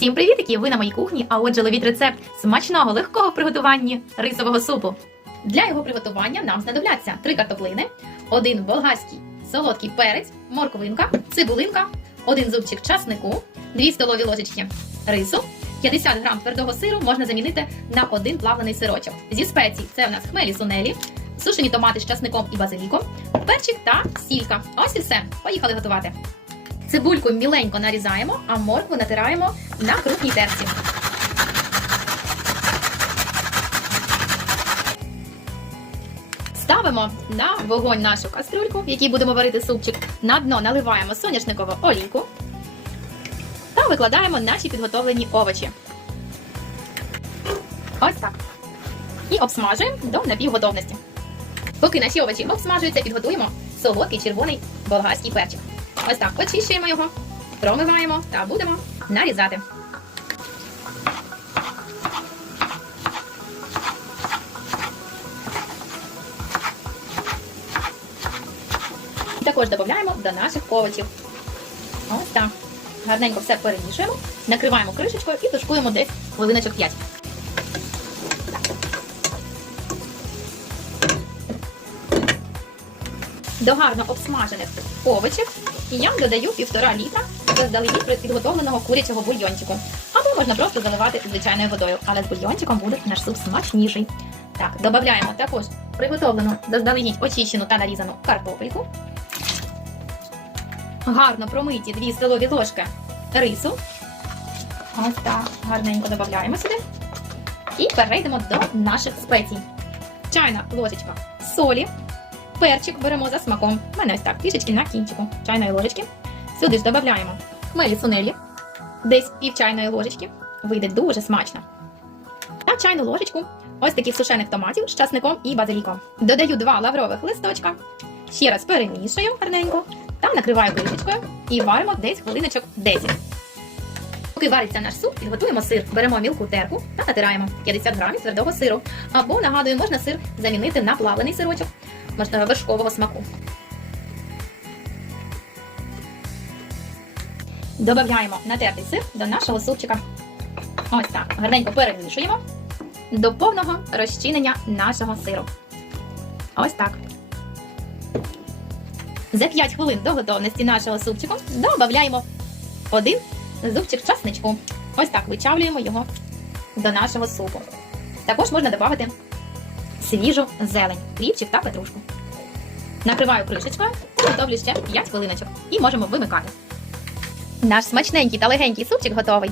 Всім привітики! Ви на моїй кухні, а отже ловіть рецепт смачного легкого приготування рисового супу. Для його приготування нам знадобляться 3 картоплини, один болгарський солодкий перець, морквинка, цибулинка, один зубчик часнику, 2 столові ложечки рису, 50 грам твердого сиру можна замінити на один плавлений сирочок. Зі спецій це в нас хмелі сунелі, сушені томати з часником і базиліком, перчик та сілька. Ось і все. Поїхали готувати. Цибульку міленько нарізаємо, а моркву натираємо на крупній терці. Ставимо на вогонь нашу кастрюльку, в якій будемо варити супчик. На дно наливаємо соняшникову олійку та викладаємо наші підготовлені овочі. Ось так. І обсмажуємо до напівготовності. Поки наші овочі обсмажуються, підготуємо солодкий червоний болгарський перчик. Ось так очищуємо його, промиваємо та будемо нарізати. Також додаємо до наших овочів. Ось так. Гарненько все перемішуємо, накриваємо кришечкою і тушкуємо десь хвилиночок 5. До гарно обсмажених овочів я додаю півтора літра заздалегідь підготовленого курячого бульйончику. Або можна просто заливати звичайною водою, але з бульйончиком буде наш суп смачніший. Так, додаємо також приготовлену заздалегідь очищену та нарізану картопельку. Гарно промиті 2 столові ложки рису. Ось так, гарненько додаємо сюди. І перейдемо до наших спецій. Чайна ложечка солі. Перчик беремо за смаком. У мене ось так, трішечки на кінчику чайної ложечки. Сюди ж додаємо хмелі сунелі, десь пів чайної ложечки. Вийде дуже смачно. Та чайну ложечку ось таких сушених томатів з часником і базиліком. Додаю два лаврових листочка. Ще раз перемішую гарненько та накриваю кришечкою і варимо десь хвилиночок 10. Поки вариться наш суп, підготуємо сир. Беремо мілку терку та натираємо 50 грамів твердого сиру. Або, нагадую, можна сир замінити на плавлений сирочок можна вершкового смаку. Додаємо натертий сир до нашого супчика. Ось так. Гарненько перемішуємо до повного розчинення нашого сиру. Ось так. За 5 хвилин до готовності нашого супчику додаємо один зубчик часничку. Ось так вичавлюємо його до нашого супу. Також можна додати свіжу зелень, хлібчик та петрушку. Накриваю кришечкою і готовлю ще 5 хвилиночок. І можемо вимикати. Наш смачненький та легенький супчик готовий.